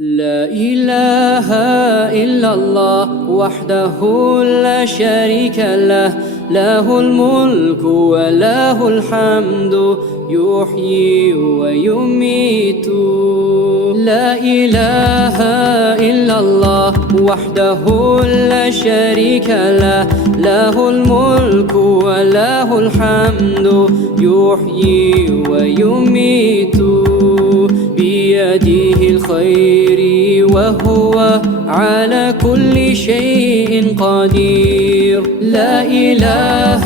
لا إله إلا الله وحده لا شريك له، له الملك وله الحمد يحيي ويميت. لا إله إلا الله وحده لا شريك له، له الملك وله الحمد يحيي ويميت. بيده الخير وهو على كل شيء قدير. لا إله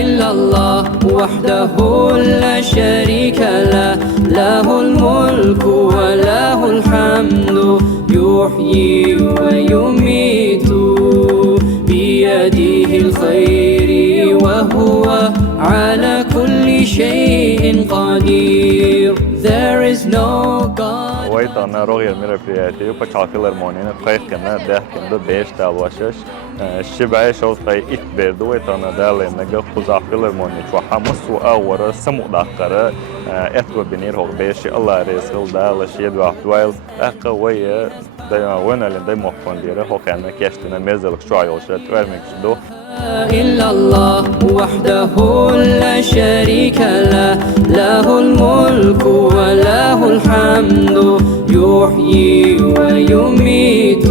إلا الله وحده لا شريك له، له الملك وله الحمد يحيي ويميت. بيده الخير وهو على كل شيء قدير. There is no God. ويتنا رغي الميرفياتي وبتشعر فيلرمونين قيقنا دهكن بيش دالوشش الشبعي شوطي إتبرد ويتنا دالي نجا خزع فيلرموني وحمص وأور سمو داقرة أتوى بنير هو بيش الله رسول دالش يدوى عفدويل أقوية دايما وينا لين دايما مخونديره هو كان كيشتنا ميزلك شوعي وشرت ويرميك شدو إلا الله وحده لا شريك له، له الملك وله الحمد يحيي ويميت.